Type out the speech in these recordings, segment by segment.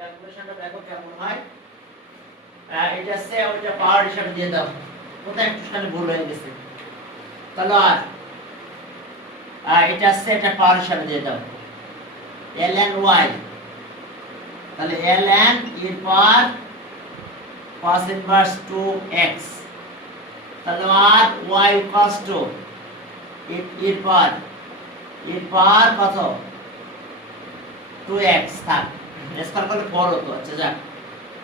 ক্যালকুলেশনটা দেখো কেমন হয়। এটা সে ওইটা পাওয়ার হিসাবে দিয়ে দাও। কোথায় একটুখানি ভুল হয়ে গেছে। তাহলে এটা সে এটা পাওয়ার হিসাবে দিয়ে দাও। ln y, তাহলে ln এর পাওয়ার cos ইনভার্স 2x, তাহলে আর y cos 2 এর পাওয়ার কত 2x থাক, স্কয়ার করলে 4 হতো। আচ্ছা যাক,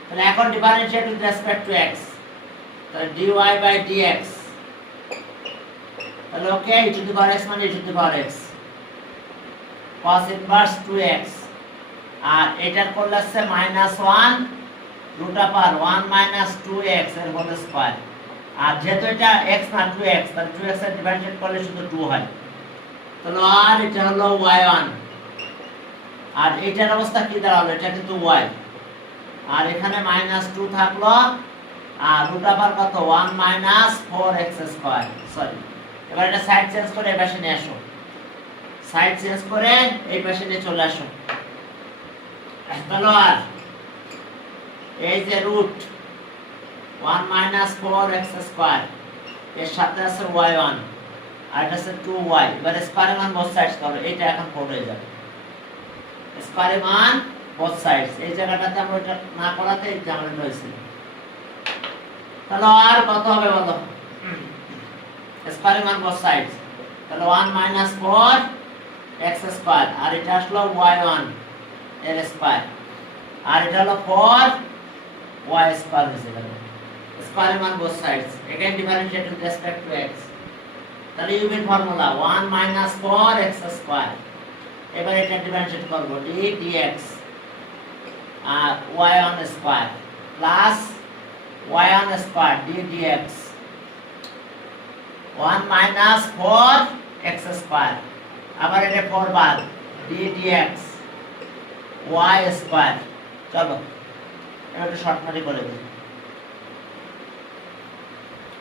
তাহলে এখন differentiate with respect two x, তাহলে dy বাই dx, তাহলে ওকে e to the power x মানে e to the power x cos inverse 2x, আর এটার করলে আছে -1 রুট আপার 1 - 2x এর হোল স্কয়ার, আর যেহেতু এটা x না 2x, তাহলে 2x এর ডিফারেন্সিয়েট করলে শুধু 2 হয়। তাহলে আর এটা হলো y1, আর এটার অবস্থা কি দাঁড়ালো, এটা কিন্তু y, আর এখানে -2 থাকলো, আর রুট আপার কত 1 - 4x স্কয়ার। সরি, এবার এটা সাইড চেঞ্জ করে এই পাশে নিয়ে আসো, সাইড চেঞ্জ করে এই পাশে নিয়ে চলে আসো। তাহলে আর এই যে রুট 1 - 4x স্কয়ার এর সাথে আছে y1 আর এটা আছে 2y, এবার স্কয়ারের মান বোথ সাইডস করো, এটা এখন 4 হয়ে যাবে। স্কয়ারের মান বোথ সাইডস, এই জায়গাটাতে আমরা এটা না করাতে এই ঝামেলাটা হয়েছিল। তাহলে আর কত হবে বলো, স্কয়ারের মান বোথ সাইডস, তাহলে 1 - 4x স্কয়ার, আর এটা আসলো y1 এর স্কয়ার, আর এটা হলো 4y স্কয়ার হয়েছে। স্কয়ারের মান both sides, again differentiate with respect two x, তাহলে ইউবিন ফর্মুলা 1 - 4x স্কয়ার, এবার এটা ডিফারেন্সিয়েট করব d dx আর y1 square plus y1 square d dx 1 - 4x square, আবার এটা 4 বার d dx y স্কয়ার। চলো এটা শর্টকাটে করে দিই,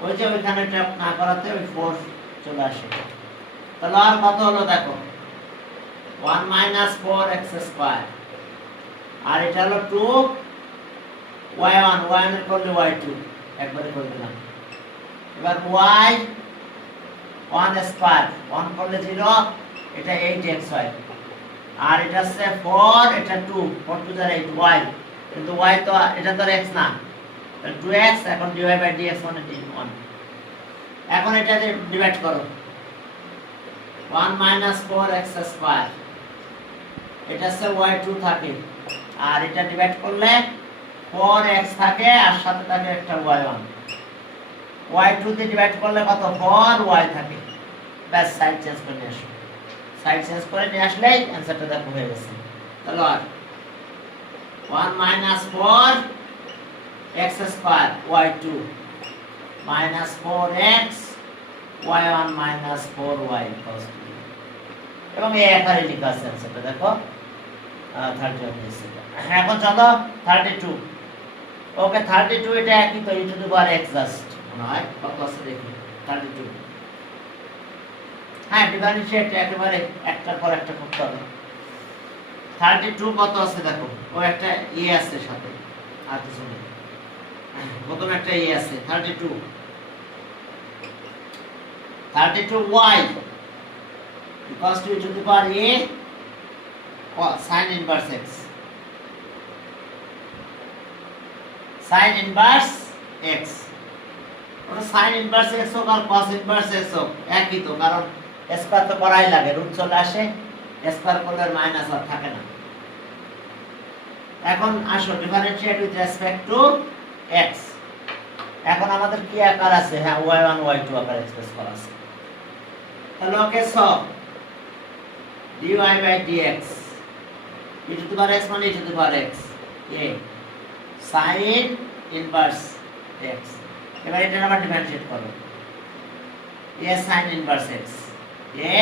ওই যে ওইখানে ট্যাপ না করাতে ওই 4 চলে আসে। তাহলে আর কত হলো দেখো 1 - 4x স্কয়ার, আর এটা হলো 2y1, y1 এর করলে y2 একবারে করে দিলাম। এবার y1 স্কয়ার 1 করলে 0, এটা 8x হয়, আর এটা আছে 4, এটা 2, 4 টু দ্য 8 y, কিন্তু y তো এটা তো x না, তাহলে 2x, এখন dy বাই dx মানে 1। এখন এটা ডিভাইড করো 1 - 4x স্কয়ার, এটা আছে y2 থাকে, আর এটা ডিভাইড করলে 4x থাকে, আর সাথে থাকে একটা y1, y2 দিয়ে ডিভাইড করলে কত 4y থাকে। ব্যাস সাইড চেঞ্জ করে নিয়ে আসো, সাইড চেঞ্জ করে নিয়ে আসলেই অ্যানসারটা দেখো হয়ে গেছে। তাহলে আর 1 - 4x square y2 - 4x y1 - 4y cos 2, এবং এই আকারে লেখা আছে অ্যানসারটা দেখো 31। এখন চলো 32, ওকে 32 এটা একই তো, e to the power x just মনে হয় কত আছে দেখি 32। হ্যাঁ, ডিফারেন্সিয়েট একেবারে একটার পর একটা করতে হবে। 32 কত আছে দেখো, ও একটা আছে সাথে, আর কিছু নেই, প্রথম একটা আছে 32y equals to e to the power a sin inverse x, sin inverse x, ওটা sin inverse x হোক আর cos inverse x হোক একই তো, কারণ স্কয়ার তো করাই লাগে, রুট চলে আসে, স্কয়ার করলে মাইনাস আর থাকে না। এখন আসো differentiate with respect two x, এখন আমাদের কি আকার আছে, হ্যাঁ y1 y2 আকার এক্সপ্রেস করা আছে। তাহলে ওকে সব dy by dx e to the power x মানে e to the power x a sin inverse x, এবার এটা আবার ডিফারেন্সিয়েট করো a sin inverse x a,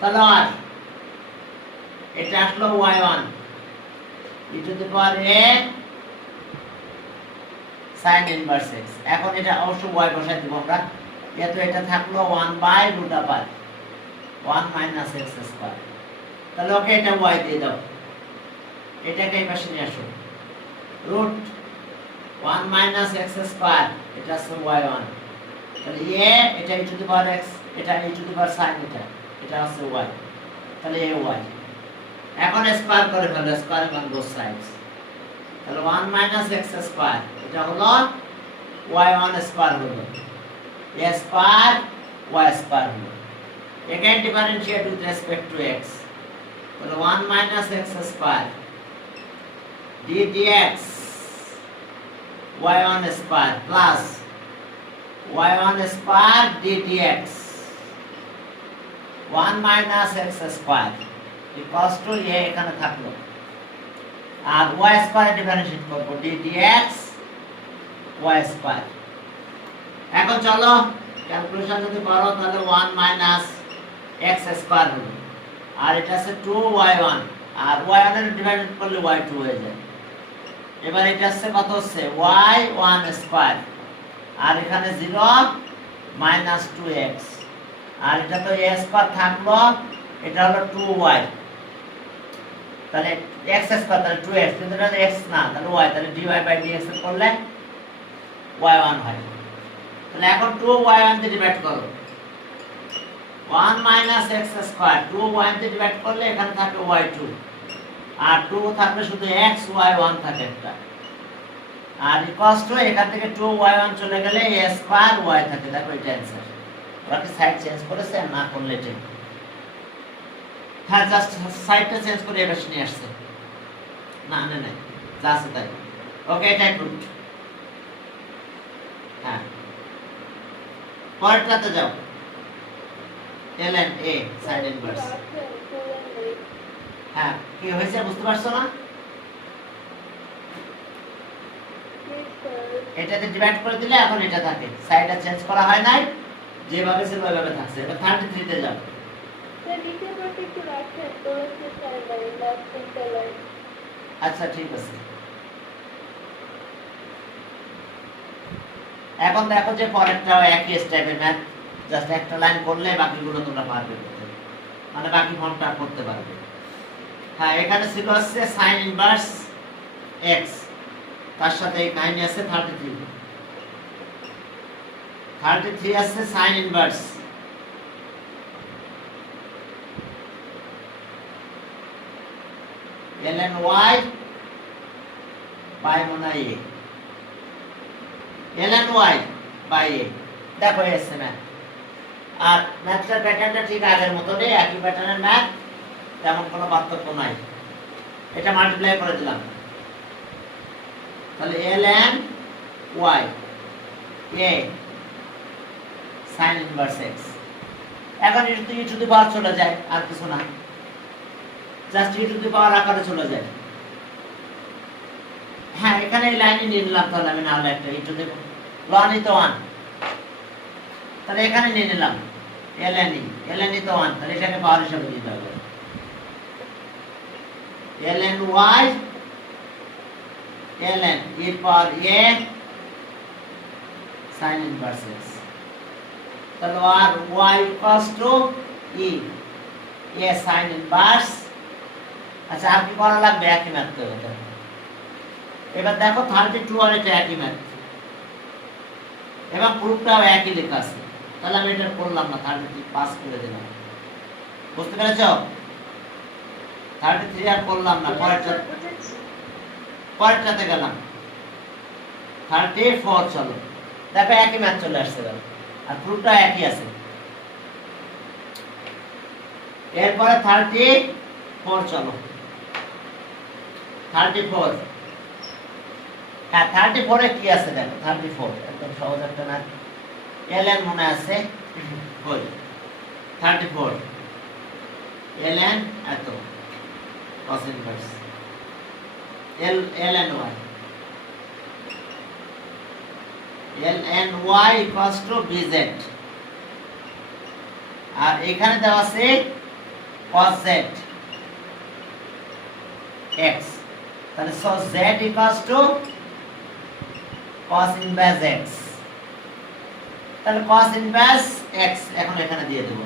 তাহলে আর এটা আসলো y1 e to the power a sin inverse x, এখন এটা অবশ্য y বসাই দেব আমরা, যেহেতু এটা থাকলো 1 বাই রুট আপার 1 - x স্কয়ার, তাহলে ওকে এটা y দিয়ে দাও, এটাকে এই পাশে নিয়ে আসো। রুট 1 মাইনাস এক্স স্কয়ার, এটা আছে y1, তাহলে a এটা e to the power x, এটা e to the power sin এটা আছে y, তাহলে ay। এখন স্কয়ার করে ফেলো, স্কয়ার অন বোথ সাইডস, তাহলে 1 মাইনাস এক্স স্কয়ার এটা হলো y1 স্কয়ার হলো, a স্কয়ার y স্কয়ার হলো। Again differentiate with respect to x, তাহলে 1 minus x square ddx y1 square plus y1 square ddx 1 minus x square equals to a এখানে থাকলো, আর y square differentiate করব ddx y square. এখন চলো calculation যদি করো তাহলে 1 মাইনাস এক্স স্কয়ার হলো, আর এটা আছে 2y1, আর y1 এর ডিভাইডেড করলে y2 হয়ে যায়। এবার এটা আছে কত হচ্ছে y1 স্কয়ার, আর এখানে 0 মাইনাস 2x, আর এটা তো a স্কয়ার থাকলো, এটা হলো 2y, তাহলে x স্কয়ার তাহলে 2x, কিন্তু এটা x না তাহলে y, তাহলে dy বাই dx এর করলে y1 হয়। তাহলে এখন 2y1 দিয়ে ডিভাইড করো, 1 মাইনাস এক্স স্কয়ার 2y দিয়ে ডিভাইড করলে এখানে থাকে y2, আর 2 থাকলে শুধু x y1 থাকে একটা, আর ইকুয়ালস টু এখান থেকে 2y1 চলে গেলে a স্কয়ার y থাকে। দেখো এটা आंसर, ওরা কি সাইড চেঞ্জ করেছে না করলে ঠিক, হ্যাঁ জাস্ট সাইডটা চেঞ্জ করে এবার নিয়ে আসছে, না না না যা আছে তাই। ওকে এটা প্রুফ। হ্যাঁ পরেরটাতে যাও, ln a sin inverse। হ্যাঁ কি হয়েছে বুঝতে পারছো না? এটাতে ডিভাইড করে দিলে এখন এটা থাকে, সাইডটা চেঞ্জ করা হয় নাই, যেভাবে ছিল ওইভাবে থাকছে। এবার 33 তে যাও। আচ্ছা ঠিক আছে। এখন দেখো যে পরেরটাও একই স্টাইপের ম্যাথ, জাস্ট একটা লাইন করলে বাকিগুলো তোমরা পারবে করতে, মানে বাকি ফর্মটা করতে পারবে। হ্যাঁ এখানে ছিল হচ্ছে sin ইনভার্স x, তার সাথে এই কাহিনী আছে 33 আছে sin inverse ln y by মনে হয় a, ln y by a। দেখো এসে ম্যাথ, আর ম্যাথটার প্যাটার্নটা ঠিক আগের মতই, একই প্যাটার্নের ম্যাথ, তেমন কোনো পার্থক্য নাই। এটা মাল্টিপ্লাই করে দিলাম, তাহলে ln y a sin inverse x। এখন e টু দি পাওয়ার চলে যায়, আর কিছু না, জাস্ট e টু দি পাওয়ার আকারে চলে যায়। হ্যাঁ এখানে এই লাইনে নিয়ে নিলাম, তাহলে আমি না হলে একটা e to the ln e তো 1, তাহলে এখানে নিয়ে নিলাম ln e তো 1, তাহলে এটাকে পাওয়ার হিসাবে দিতে হবে ln y ln e power a sin inverse x, তাহলে আর y equals to e a sin inverse. আচ্ছা আর কি করা লাগবে? একই ম্যাথ তো এটা। এবার দেখো 32 আর এটা একই ম্যাথ, এবং প্রুফটাও একই লেখা আছে, তাহলে আমি এটা করলাম না, 33 পাস করে দিলাম। বুঝতে পেরেছো? 33 আর করলাম না, পরেরটাতে গেলাম 34। চলো দেখো একই ম্যাথ চলে আসছে, আর প্রুফটা একই আছে। এরপরে 34, চলো 34। হ্যাঁ 34 এ কি আছে দেখো, 34 একদম সহজ একটা ম্যাথ, ln মনে আছে, কই 34 ln এত cos inverse ln y equals to bz, আর এখানে দেওয়া আছে cos z x, তাহলে cos z equals to cos inverse x, তাহলে cos ইনভার্স x এখন এখানে দিয়ে দেব।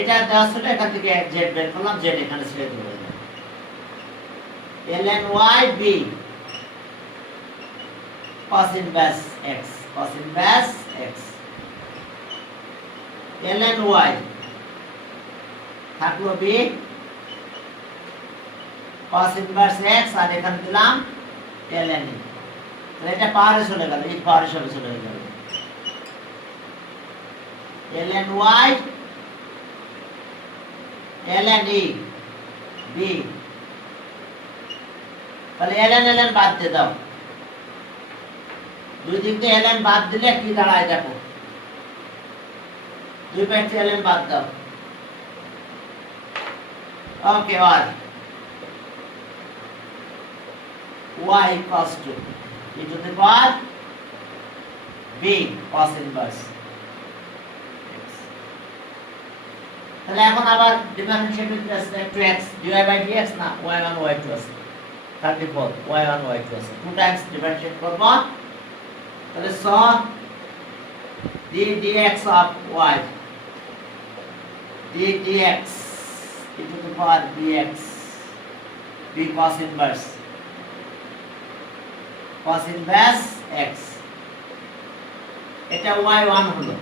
এটা দেওয়া ছিল, এখান থেকে জেড বের করলাম, জেড এখানে ছেড়ে দেবো। ln y b cos inverse x, cos inverse x ln y থাকলো b cos inverse x, আর এখানে দিলাম ln e। তাহলে এটা পাওয়ারে চলে গেল, এই পাওয়ার হিসেবে চলে গেল ln y ln e b। তাহলে ln বাদ দিয়ে দাও, দুই দিক দিয়ে ln বাদ দিলে কি দাঁড়ায় দেখো, দুই পাশ থেকে ln বাদ দাও। ওকে, আর y equals to e to the power b cos inverse x। তাহলে এখন আবার differentiate with respect two x, dy by dx না, y1 y2 আছে 34, y1 y2 আছে, 2 টাইমস ডিফারেন্সিয়েট করব। তাহলে স d dx of y d dx e to the power bx b cos inverse x, এটা y1 হলো,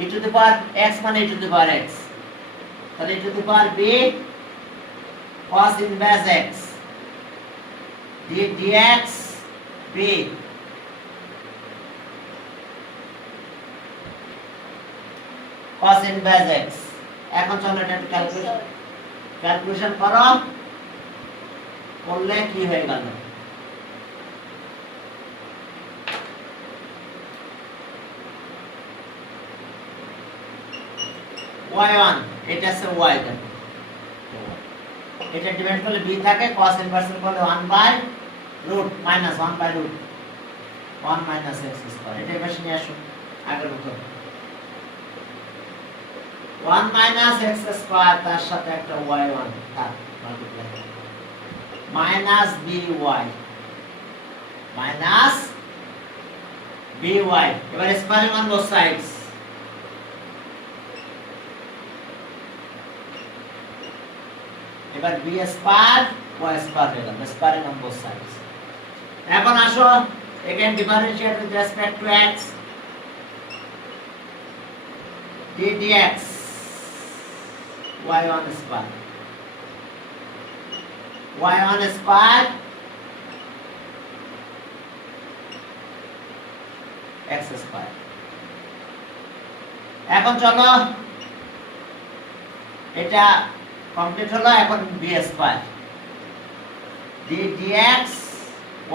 e to the power x মানে e to the power x, তাহলে e to the power b cos inverse x d dx b cos inverse x। এখন চলো এটা একটু calculation করো, করলে কি হয়ে গেল, y1 এটা আছে y, দেখো এটা ডিভাইড করলে b থাকে, cos ইনভার্স করলে 1 by root minus 1 by root 1 minus x square. এটা এবার নিয়ে আসো আগের মতো, 1 মাইনাস x স্কয়ার তার সাথে একটা y1 থাক multiply minus by minus by। এবার স্কয়ারিং অন বোথ সাইডস, এবার b স্কয়ার y স্কয়ার হয়ে গেল, স্কয়ারিং অন বোথ সাইডস। এখন আসো again differentiate with respect two x d dx y1 square x square। এখন চলো এটা কমপ্লিট হলো, এখন b square d dx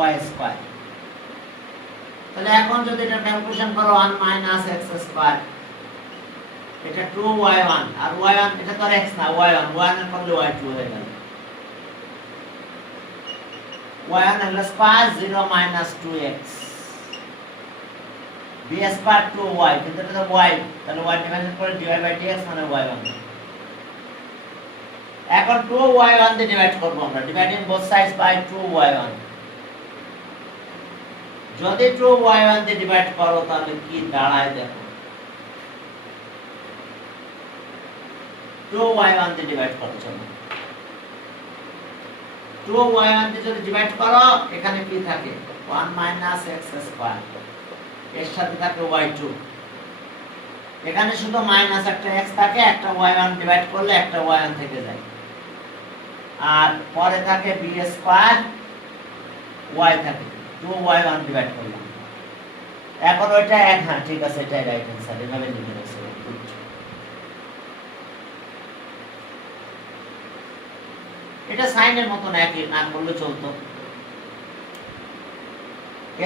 y square. তাহলে এখন যদি এটা ক্যালকুলেশন করো 1 মাইনাস x স্কয়ার, এটা 2y1 আর y1 এটা তো আর x না, y1 এর করলে y2 হয়ে গেল, y1 হলো square 0 minus 2x b square 2y, কিন্তু এটা তো y, তাহলে y ডিভাইডেড করে dy বাই dx মানে y1। এখন 2y1 দিয়ে ডিভাইড করব আমরা, dividing both sides by 2y1। যদি 2y1 দিয়ে ডিভাইড করো তাহলে কি দাঁড়ায় দেখো, 2y1 দিয়ে ডিভাইড করো, চলো 2y1 দিয়ে যদি ডিভাইড করো এখানে কি থাকে 1 মাইনাস x স্কয়ার, এর সাথে থাকে y2, এখানে শুধু মাইনাস একটা x থাকে, একটা y1 ডিভাইড করলে একটা y1 থেকে যায়, আর পরে থাকে b স্কয়ার y থাকে, 2y1 ডিভাইড করলাম। এখন ওইটা এক, হ্যাঁ ঠিক আছে, এটাই রাইট অ্যানসার, এভাবে লিখে রাখছি। এটা সাইনের মতন একই, না করলে চলতো।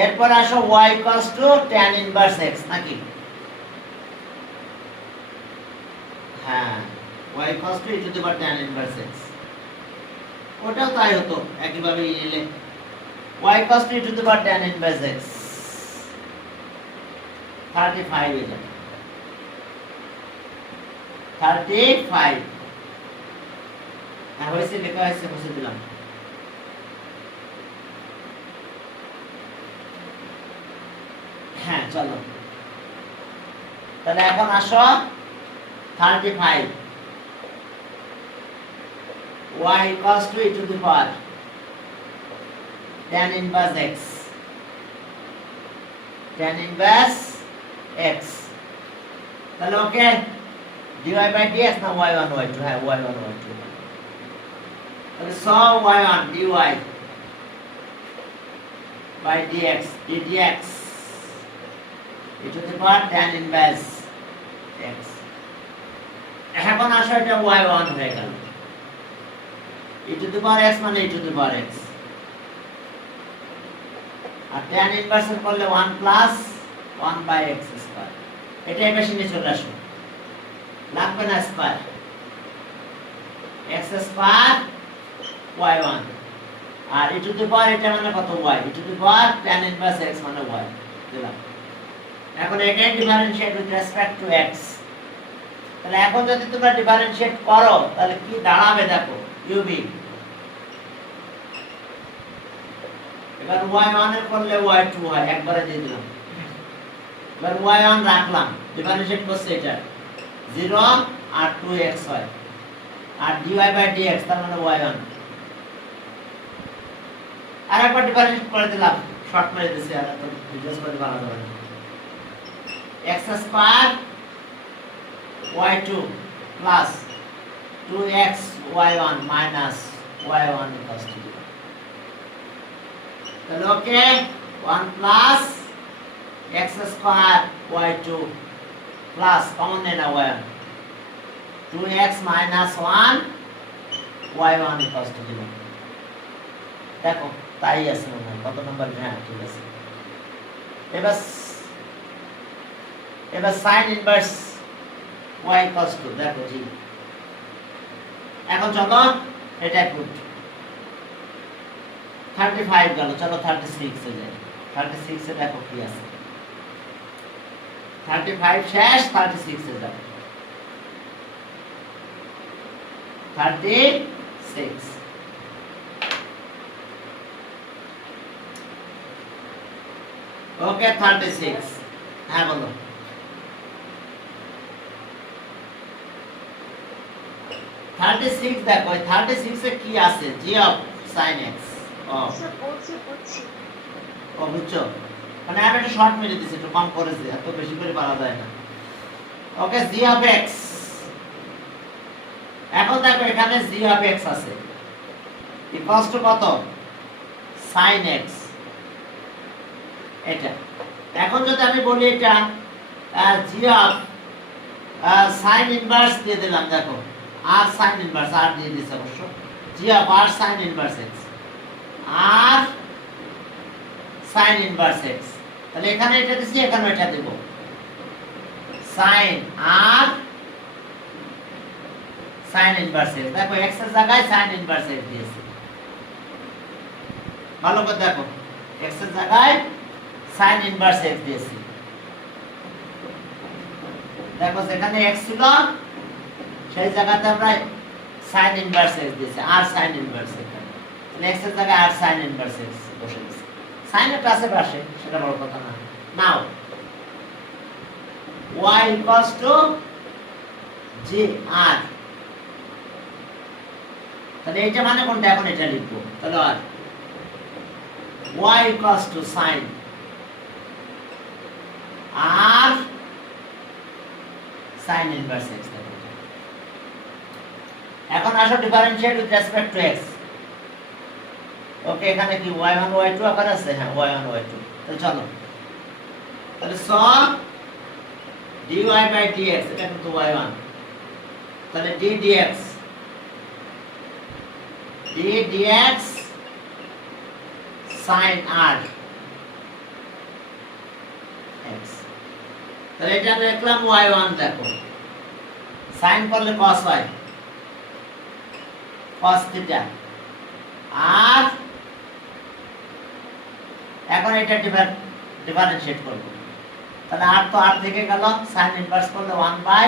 এরপর আসো y tan ইনভার্স x নাকি, হ্যাঁ y e to the power tan inverse x, ওটাও তাই হতো একইভাবে নিলে y e to the power tan inverse x 35 হয়ে যাবে, 35 হয়েছে, লেখা হয়েছে, মুছে দিলাম। হ্যাঁ চলো, তাহলে এখন আসো 35 y equals to e to the power tan inverse x, tan inverse x, তাহলে ওকে dy by dx না y1 y2, হ্যাঁ y1 y2, তাহলে সব y1 dy by dx dx e to the power tan inverse x। এখন আসো এটা y1 হয়ে গেল, e to the power x মানে e to the power x, আর tan ইনভার্স করলে 1 প্লাস 1 বাই x স্কয়ার, এটা এই পাশে নিয়ে চলে আসো, লাগবে না স্কয়ার, x স্কয়ার y1, আর e to the power এটা মানে কত y, e to the power tan inverse x মানে y দিলাম। এখন এটাই differentiate with respect two x, তাহলে এখন যদি তোমরা ডিফারেনশিয়েট করো তাহলে কি দাঁড়াবে দেখো, ub এবার y1 এর করলে y2 হয়, একবারে দিয়ে দিলাম, এবার y1 রাখলাম, ডিফারেনশিয়েট করছে এটা 0 আর 2x হয়, আর dy বাই dx তার মানে y1, আর একবার ডিফারেনশিয়েট করে দিলাম, শর্ট মেরে দিছি, আর তো বিজনেস করে ভালো যাবে না, x square y2 plus 2x y1 minus y1 equals to 0, তাহলে ওকে 1 plus x square y2 plus common নেই না y1, 2x minus 1 y1 equals to 0। দেখো তাই আছে মনে হয়, কত নম্বর, হ্যাঁ ঠিক আছে। এবার sin inverse y equals to, দেখো জি, এখন চলো এটা পুট 35 গেল, চলো 36 এ যাই, 36 এ দেখো কি আছে, 35 শেষ, 36 এ যাও, 36 ওকে 36, হ্যাঁ বলো, 36 দেখো, 36 এ কি আছে, g অফ sin x, ও বুঝছো, মানে আমি একটা শর্ট মেরে দিছি, একটু কম করেছি, এত বেশি করে পারা যায় না, ওকে g অফ x। এখন দেখো এখানে g অফ x আছে ইকুয়ালস টু কত, sin x, এটা এখন যদি আমি বলি এটা g অফ sin ইনভার্স দিয়ে দিলাম, দেখো r sin ইনভার্স, r দিয়ে দিছি অবশ্য, g of r sin inverse x, r sin inverse x, তাহলে এখানে এটা দিছি, এখানে এটা দেব, sin r sin inverse x, দেখো x এর জায়গায় sin ইনভার্স x দিয়েছি, ভালো করে দেখো, x এর জায়গায় sin ইনভার্স x দিয়েছি, দেখো যেখানে x ছিল সেই জায়গাতে আমরা sin ইনভার্স x দিয়েছি, r sin ইনভার্স x, তাহলে x এর জায়গায় r sin ইনভার্স x বসে দিয়েছি, sin এর কাছে পাশে, সেটা বড় কথা না। নাও y equals to g r, তাহলে এটা মানে কোনটা, এখন এটা লিখবো, তাহলে আর y equals to sin r sin inverse x, এখন আসো differentiate with respect two x, ওকে এখানে কি y1 y2 আকার আছে, হ্যাঁ y1 y2, তাহলে চলো, তাহলে সব dy বাই dx, এটা কিন্তু y1, তাহলে d dx, d dx sin r x, তাহলে এটা লিখলাম y1, দেখো sin করলে cos y, cos থিটা, আর এখন এটা ডিফারেনশিয়েট করব, তাহলে r তো r থেকে গেল, sin ইনভার্স করলে 1 by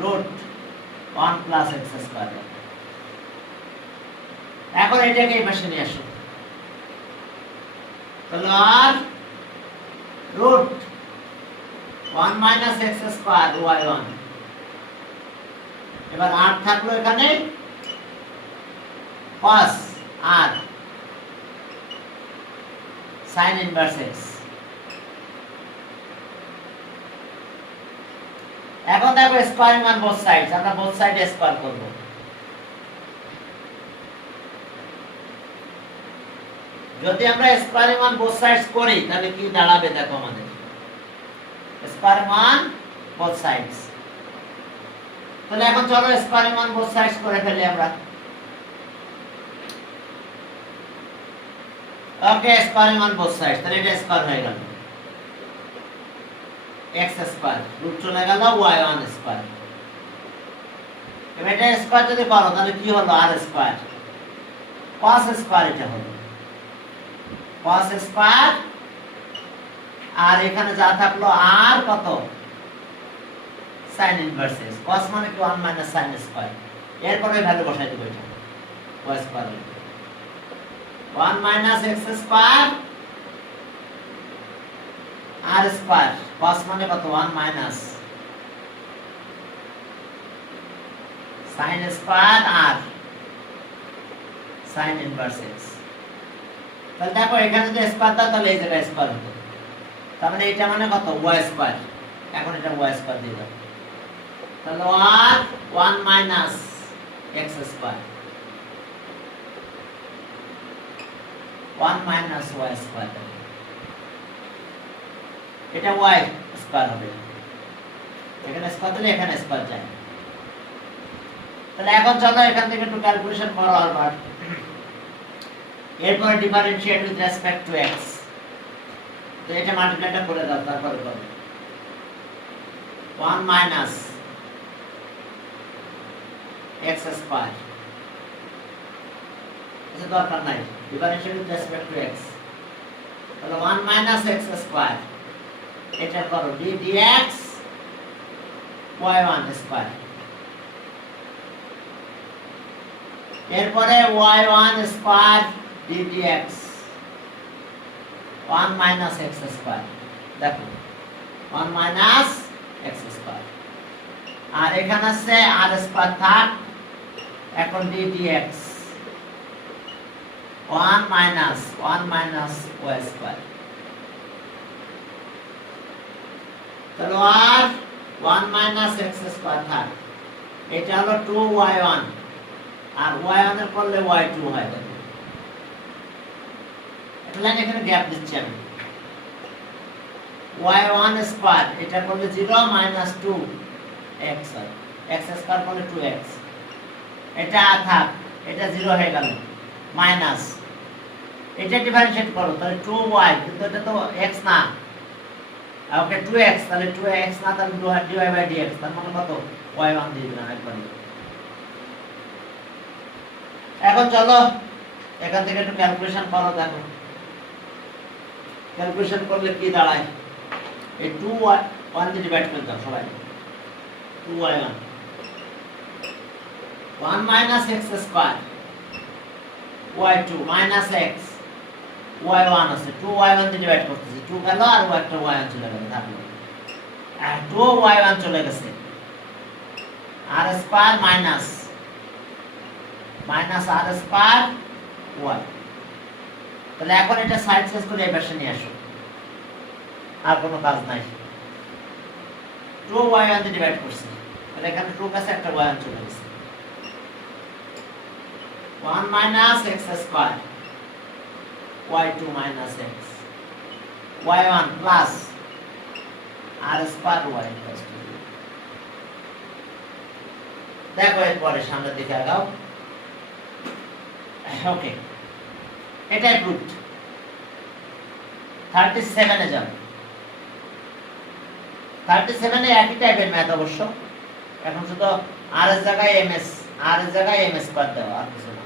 root 1 plus x square, এখন এটাকে এই পাশে নিয়ে আসো, তাহলে r root 1 minus x square y1 এবার r থাকলো এখানে cos r sin inverse x। এখন দেখো স্কয়ারিং অন বোথ সাইডস, আমরা বোথ সাইডে স্কয়ার করব। যদি আমরা স্কয়ারিং অন বোথ সাইডস করি তাহলে কি দাঁড়াবে দেখো আমাদের স্কয়ারিং অন বোথ সাইডস। তাহলে এখন চলো স্কয়ারিং অন বোথ সাইডস করে ফেলি আমরা। ওকে, স্কয়ারিং অন বোথ সাইডস, তাহলে এটা স্কয়ার হয়ে গেল x স্কয়ার, রুট চলে গেল y1 স্কয়ার। এবার এটা স্কয়ার যদি করো তাহলে কি হলো r স্কয়ার cos স্কয়ার, এটা হলো cos স্কয়ার। আর এখানে যা থাকলো r কত sin ইনভার্স x, cos মানে কি 1 মাইনাস sin স্কয়ার। এরপরে ভ্যালু বসাই দেব, এটা y square 1 minus x square r square, cos মানে কত 1 minus sin square r sin inverse x। তাহলে দেখো এখানে যদি স্কয়ার দাও তাহলে এই জায়গায় স্কয়ার হতো, তার মানে এটা মানে কত y স্কয়ার। এখন এটা y স্কয়ার দিয়ে দাও, তাহলে r 1 minus x square 1 minus y square, এটা y স্কয়ার হবে। এখানে স্কয়ার দিলে এখানে স্কয়ার যায়। তাহলে এখন চলো এখান থেকে একটু ক্যালকুলেশন করো আবার। এরপর differentiate with respect two x, তো এটা মাল্টিপ্লাইটা করে দাও, তারপরে করো 1 মাইনাস x স্কয়ার, এটা দরকার নাই, differentiate with respect two x। তাহলে 1 মাইনাস x স্কয়ার, এটা করো d dx y1 স্কয়ার। এরপরে y1 square d dx 1 minus x square, দেখো 1 মাইনাস x স্কয়ার। আর এখানে আছে r স্কয়ার থাক, এখন d dx 1 minus y square. তাহলে আর 1 মাইনাস x স্কয়ার থাক, এটা হলো 2y1, আর y1 এর করলে y2 হয়। দেখো এটা লাইন এখানে গ্যাপ দিচ্ছি আমি, y1 স্কয়ার এটা করলে 0 মাইনাস 2x হয়, x স্কয়ার করলে 2x, এটা থাক, এটা 0 হয়ে গেল, মাইনাস এটা ডিফারেনশিয়েট করো, তাহলে 2y, কিন্তু এটা তো x না, ওকে 2x, তাহলে 2x না, তাহলে dy/dx, তার মানে কত y1 দিয়ে দিলাম একবারে। এখন চলো এখান থেকে একটু ক্যালকুলেশন করো, দেখো ক্যালকুলেশন করলে কি দাঁড়ায়। এই 2y1 দিয়ে ডিভাইড করে দাও সবাই, 2y1 1 minus x square y2 minus x y1 আছে, 2y1 দিয়ে ডিভাইড করতেছি, 2 গেল আর একটা y1 চলে গেল, থাকলো 2y1 চলে গেছে, r square minus r square y। তাহলে এখন এটা সাইড চেঞ্জ করে এই পাশে নিয়ে আসো, আর কোনো কাজ নাই। 2y1 দিয়ে ডিভাইড করছি, তাহলে এখানে 2 কাছে একটা y1 চলে গেছে, 1 minus x square y2 minus x y1 plus r square y plus 2। দেখো এরপরে সামনের দিকে আগাও। ওকে, এটাই প্রুফড। 37 এ যাও, 37 এ একই টাইপের ম্যাথ অবশ্য, এখন শুধু r এর জায়গায় ms, r এর জায়গায় m স্কয়ার দাও, আর কিছু না,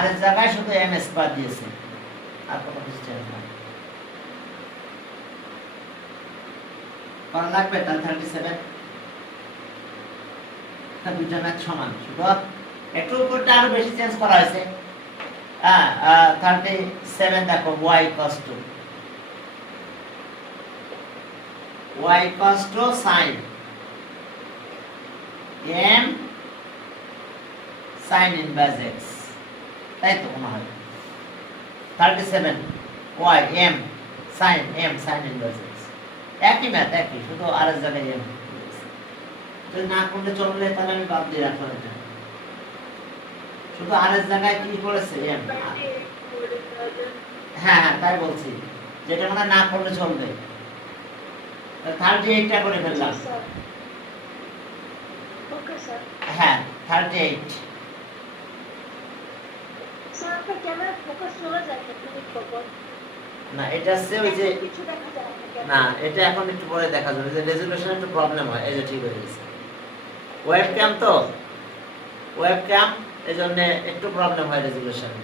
r এর জায়গায় শুধু m স্কয়ার দিয়েছে, আর কোনো কিছু চেঞ্জ নাই। কোন লাগবে তাহলে 37, দুইটা ম্যাথ সমান, শুধু একটু উপরটা আরো বেশি চেঞ্জ করা হয়েছে। 37 দেখো y equals to sin m sin inverse x, তাই তো মনে হয় 37 y m sin inverse x, একই ম্যাথ, একই, শুধু আর এর জায়গায় m। যদি না করলে চললে তাহলে আমি বাদ দিয়ে রাখলাম এটা, শুধু আর এর জায়গায় কি করেছে m। হ্যাঁ হ্যাঁ তাই বলছি, যেটা মানে না করলে চলবে। 38টা করে ফেললাম। Okay sir. হ্যাঁ 38। স্যার আপনার ক্যামেরা ফোকাস চলে যায় মিনিট পর। না এটা হচ্ছে ওই যে কিছু দেখা যায় না, এটা এখন একটু পরে দেখা যাবে, যে রেজোলিউশনে একটু প্রবলেম হয়, এই যে ঠিক হয়ে গেছে। ওয়েবক্যাম তো, ওয়েবক্যাম এজন্য একটু প্রবলেম হয় রেজোলিউশনে।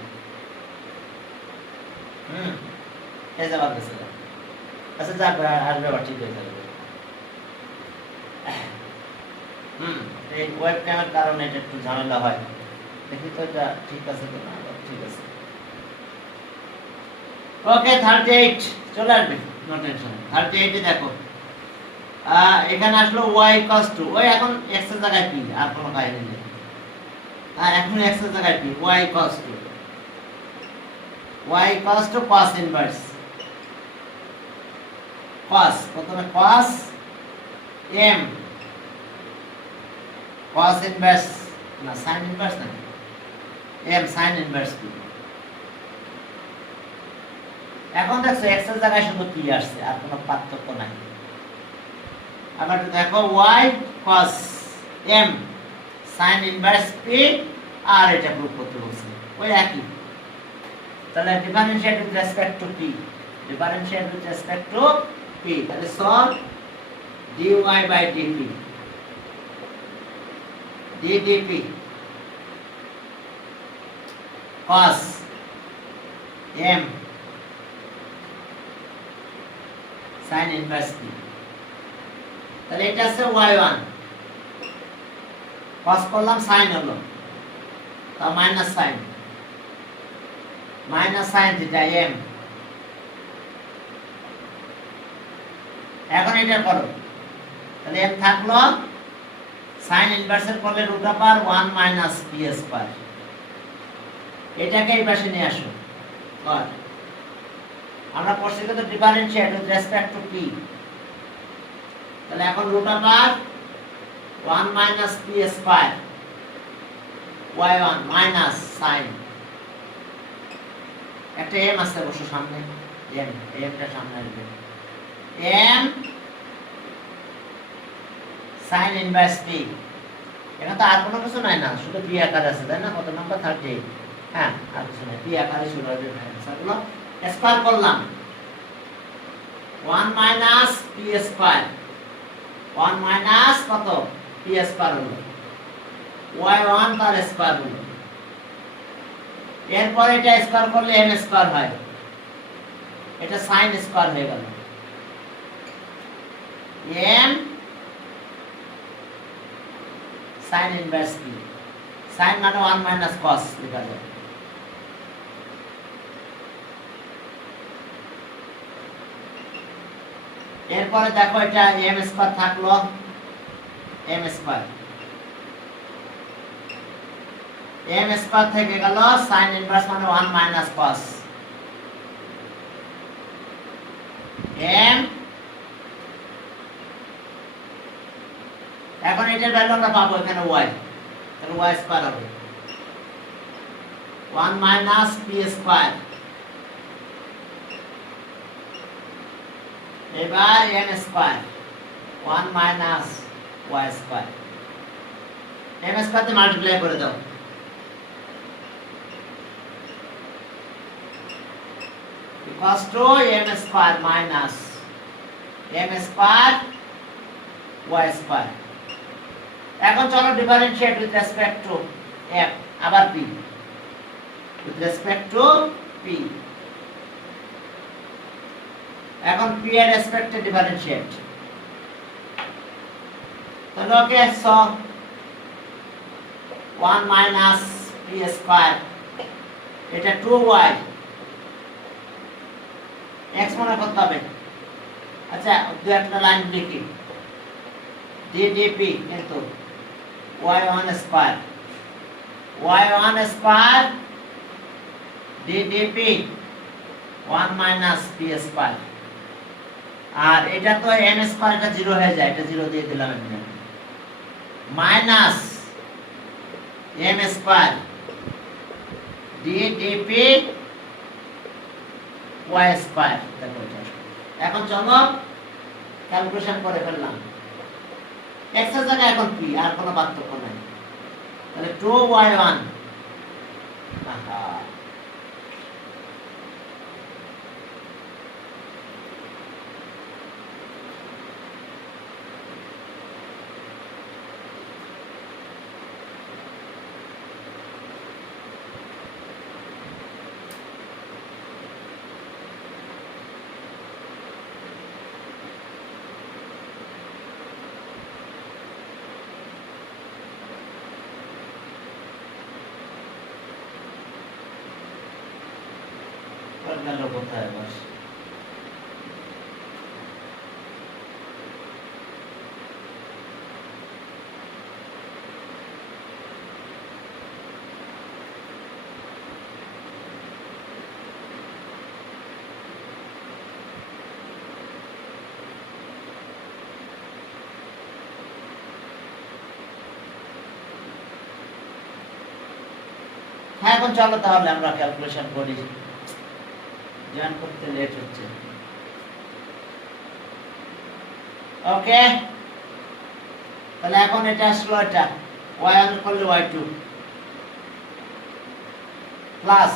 এই যে বাদ গেছে। আচ্ছা যাক, আসবে আবার ঠিক হয়ে যাবে। এই ওয়েবক্যামের কারণে এটা একটু ঝামেলা হয়। দেখি তো এটা ঠিক আছে তো না, ঠিক আছে। ওকে 38 চলে আসবে, নো টেনশন। 38 এ দেখো এখানে আসলো y = ওই এখন x এর জায়গায় p, আর কোনো কাহিনী নেই। এখন x এর জায়গায় p, y = cos inverse cos, প্রথমে cos m cos ইনভার্স না sin ইনভার্স না m sin ইনভার্স p। এখন দেখো x এর জায়গায় শুধু p আসছে, আর কোনো পার্থক্য নাই। আবার দেখো y cos m sin inverse p, আর এটা প্রুফ করতে বলছে ওই একই। তাহলে differentiate with respect to p, differentiate with respect to p, তাহলে solve dy by dp, ddp cos m sin inverse p। তাহলে এটা আছে y1, cos করলাম sin হলো, তা মাইনাস sin থিটা m। এখন এটা করো, তাহলে m থাকলো sin ইনভার্সের করলে √1 মাইনাস p স্কয়ার, এটাকে এই পাশে নিয়ে আসো। আর আমরা পড়ছি কত differentiate with respect to p, তাহলে এখন √1 minus p square y1 minus sin, একটা m আছে অবশ্য সামনে, m টা সামনে আসবে, m sin ইনভার্স p। এখানে তো আর কোনো কিছু নাই না, শুধু p আকার আছে, তাই না? কত নাম্বার 38। হ্যাঁ আর কিছু নাই, p আকারে শুরু হবে। হলো স্কয়ার করলাম 1 মাইনাস p স্কয়ার, 1 মাইনাস কত p স্কয়ার হলো, y1 তার স্কয়ার হলো। এরপর এটা স্কয়ার করলে m স্কয়ার হয়, এটা sin স্কয়ার হয়ে গেল, m sin inverse p, sin মানে 1 মাইনাস cos লেখা যায়। এরপরে দেখো এটা m স্কয়ার থাকলো, m স্কয়ার থেকে গেল sin ইনভার্স মানে 1 মাইনাস cos m। এখন এটার ভ্যালু আমরা পাবো এখানে y, তাহলে y স্কয়ার হবে 1 মাইনাস p স্কয়ার। এবার m square 1 minus y square, m square তে মাল্টিপ্লাই করে দাও, equals to m square minus m square y square. এখন চলো differentiate with respect two f, আবার p with respect to p। এখন p এর রেসপেক্টে differentiate, তাহলে okay so 1 minus p square, এটা 2y, x মনে করতে হবে। আচ্ছা দু একটা লাইন লিখি, ddp কিন্তু y1 square y1 square ddp 1 minus p square. আর এটা তো n স্কয়ার, এটা 0 হয়ে যায়, এটা 0 দিয়ে দিলাম এখানে, minus m square ddp y square. দেখো এটা এখন চলো ক্যালকুলেশন করে ফেললাম। x এর জায়গায় এখন p, আর কোনো পার্থক্য নাই। তাহলে 2y1 আহা গেল কোথায় বাস। হ্যাঁ এখন চলো তাহলে আমরা ক্যালকুলেশন করি, জয়েন করতে লেট হচ্ছে। ওকে, তাহলে এখন এটা আসলো, এটা y1 করলে y2 প্লাস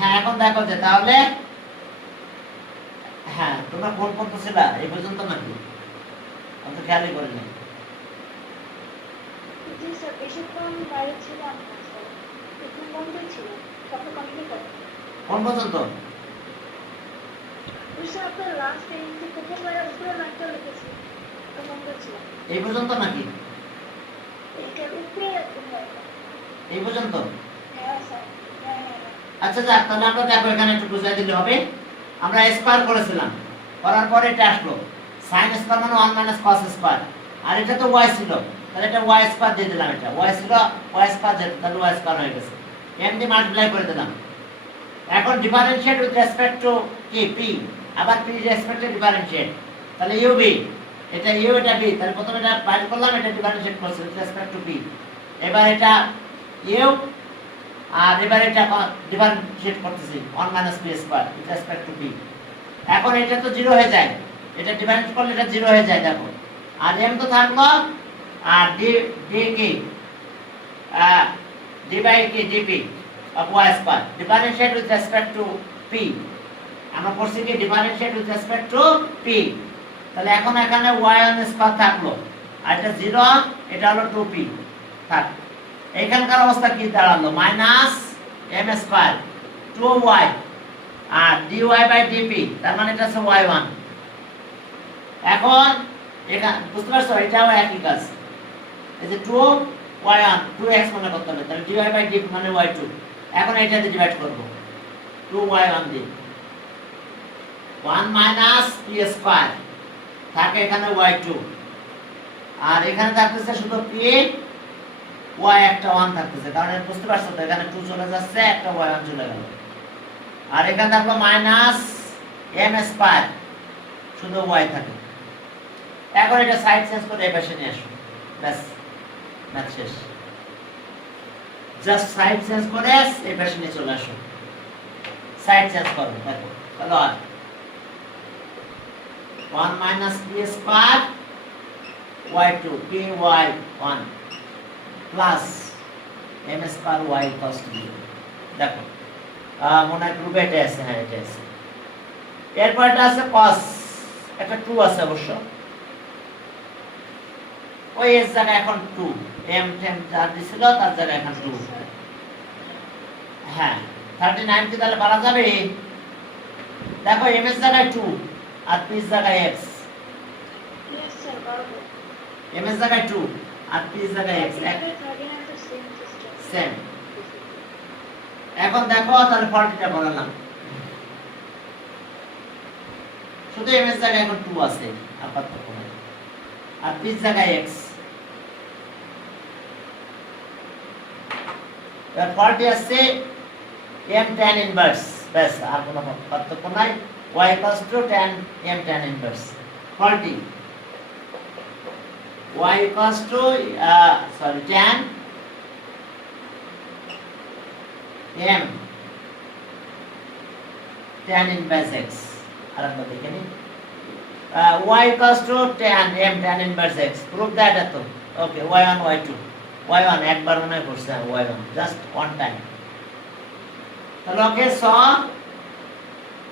হ্যাঁ এখন দেখো যে তাহলে, হ্যাঁ তোমরা কোন পর্যন্ত ছিল এই পর্যন্ত নাকি? আমি তো খেয়ালই করিনি। জি স্যার, বেশিক্ষণ বাইরে ছিলাম না স্যার, একটু বন্ধই ছিল, তারপর কমপ্লিট করতে। কোন পর্যন্ত? ওই স্যার আপনার লাস্ট পেজ থেকে প্রথম উপরে লাইনটা লিখেছি, তো বন্ধ ছিল। এই পর্যন্ত নাকি? এটার উপরে এই পর্যন্ত? হ্যাঁ স্যার, হ্যাঁ হ্যাঁ। আচ্ছা যাক, তাহলে আমরা দেখো এখানে একটু বুঝাই দিলে হবে। আমরা স্কয়ার করেছিলাম, করার পরে এটা আসলো sin স্কয়ার মানে 1 মাইনাস cos স্কয়ার, আর এটা তো y ছিল, তাহলে এটা y স্কয়ার দিয়ে দিলাম, এটা y ছিল y স্কয়ার যেটা, তাহলে y স্কয়ার হয়ে গেছে, m দিয়ে মাল্টিপ্লাই করে দিলাম। এখন ডিফারেনশিয়েট উইথ রেসপেক্ট টু কি p, আবার p রেসপেক্ট টু ডিফারেনশিয়েট, তাহলে u b, এটা u এটা b, তাহলে প্রথমে এটা বাইর করলাম, এটা ডিফারেনশিয়েট করছি উইথ রেসপেক্ট টু p, এবার এটা u, আর এবারে এটা ডিফারেনশিয়েট করতেছি 1 minus p square with respect to p। এখন এটা তো 0 হয়ে যায়, এটা ডিফারেন্স করলে এটা 0 হয়ে যায় দেখো, আর m তো থাকলো, আর d কি d বাই কি dp of y square differentiate with respect to p, আমরা করছি কি differentiate with respect to p। তাহলে এখন এখানে y1 স্কয়ার থাকলো, আর এটা 0, এটা হলো 2p থাক। এখানকার অবস্থা কি দাঁড়ালো? মাইনাস m স্কয়ার 2y আর dy বাই dp, তার মানে এটা হচ্ছে y1। এখন এখানে বুঝতে পারছো, এটাও একই কাজ, এই যে 2y1 2x মনে করতে হবে, তাহলে dy বাই dp মানে y2। এখন এটাতে ডিভাইড করব 2y1 দিয়ে, 1 মাইনাস p স্কয়ার থাকে এখানে y2, আর এখানে থাকতেছে শুধু p, y একটা 1 থাকতেছে, কারণ বুঝতে পারছো তো এখানে 2 চলে যাচ্ছে, একটা y1 চলে গেল, আর এখানে থাকলো মাইনাস m স্কয়ার, শুধু y থাকে। এখন এটা সাইড চেঞ্জ করে এই পাশে নিয়ে আসো, ব্যাস ম্যাথ শেষ। জাস্ট সাইড চেঞ্জ করে এই পাশে নিয়ে চলে আসো, সাইড চেঞ্জ করো, দেখো তাহলে আর 1 minus p square y2 p y1 plus m square y equals to 0। দেখো মনে হয় গ্রুপে এটা আছে, হ্যাঁ এটা আছে। এরপর এটা আছে cos, একটা 2 আছে অবশ্য, ওই এর জায়গায় এখন 2, m যা দিছিল তার জায়গায় এখন 2। হ্যাঁ 39 কি তাহলে পারা যাবে? দেখো m এর জায়গায় 2 আর p এর জায়গায় x, Yes, sir, পারবো। m এর জায়গায় 2 আর p এর জায়গায় x, 39 তো সেম সিস্টেম। সেম। এখন দেখো তাহলে 40টা বানালাম, শুধু m এর জায়গায় এখন 2 আছে আপাতত, আর p এর জায়গায় x। এবার 40 আসছে m tan ইনভার্স, ব্যাস আর কোনো পার্থক্য নাই। y tan m tan inverse 40, y tan m tan inverse x। আর আমরা দেখে নিই y tan m tan inverse x, prove that at okay, y1 y1 একবার মনে করছে y1 just one time। তাহলে ওকে, so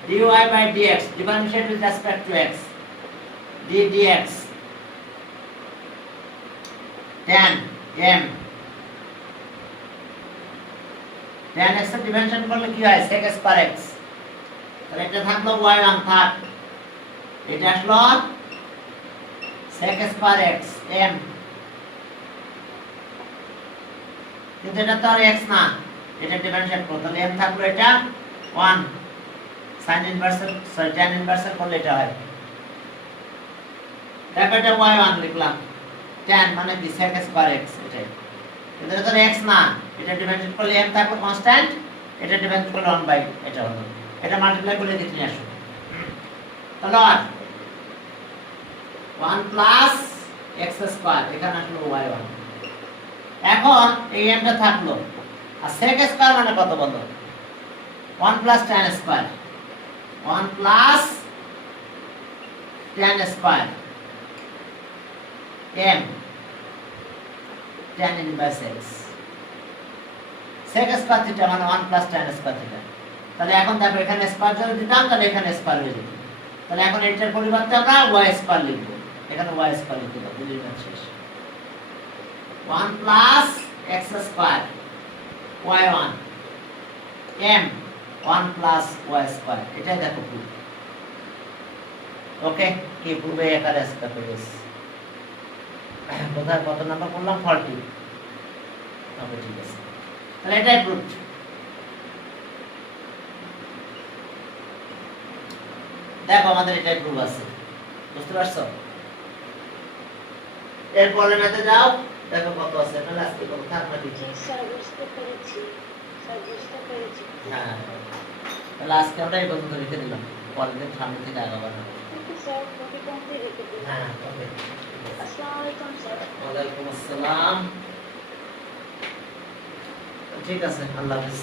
dy by dx differentiate with respect to x, d dx tan m tan x এর differentiate করলে কি হয় sec square x। তাহলে এটা থাকলো y1 থাক, এটা আসলো sec স্কয়ার x m, কিন্তু এটা তো আর x না, এটা ডিফারেন্সিয়েট করতে তাহলে m থাকলো এটা 1 sin ইনভার্স tan ইনভার্স করলে এটা হয়। তারপর এটা y1 লিখলাম, tan মানে কি sec স্কয়ার x, এটাই, কিন্তু এটা তো x না, এটা ডিফারেন্সিয়েট করলে m থাকলো কনস্ট্যান্ট, এটা ডিফারেন্সিয়েট করলে 1 বাই এটা হলো, এটা মাল্টিপ্লাই করে দিতে নিয়ে আসো। তাহলে 1 প্লাস x স্কয়ার, এখানে আসলো y1। এখন এই m টা থাকলো, আর sec স্কয়ার মানে কত বলো, 1 plus tan square, 1 plus tan square m tan inverse x, sec square theta মানে 1 প্লাস tan স্কয়ার থিটা। তাহলে এখন দেখো এখানে স্কয়ার যদি দিতাম তাহলে এখানে স্কয়ার হয়ে যেত, তাহলে এখন এটার পরিবর্তে আমরা y স্কয়ার লিখব, এখানে y স্কয়ার লিখতে হবে, বুঝলেন শেষ। 1 plus x square y1 m 1 plus y square, এটাই দেখো প্রুফ। ওকে, কি প্রুফে একারে স্কয়ার পেয়েছ, কোথায় কত নাম্বার করলাম 40। ওকে ঠিক আছে, তাহলে এটাই প্রুফ। দেখো আমাদের এটাই প্রুফ আছে, বুঝতে পারছো? এরপরে মেতে যাও, দেখো কত আছে, তাহলে আজকে কত থাক না দিচ্ছি। জি স্যার, বুঝতে পেরেছি। স্যার, বুঝতে পেরেছি। হ্যাঁ, তাহলে আজকে আমরা এই পর্যন্ত রেখে দিলাম, পরের দিন সামনে থেকে আগাবো না। ওকে স্যার, কপি কমপ্লিট রেখে দিন। হ্যাঁ ওকে, আসসালামু আলাইকুম স্যার। ওয়ালাইকুম আসসালাম। ঠিক আছে, আল্লাহ হাফেজ।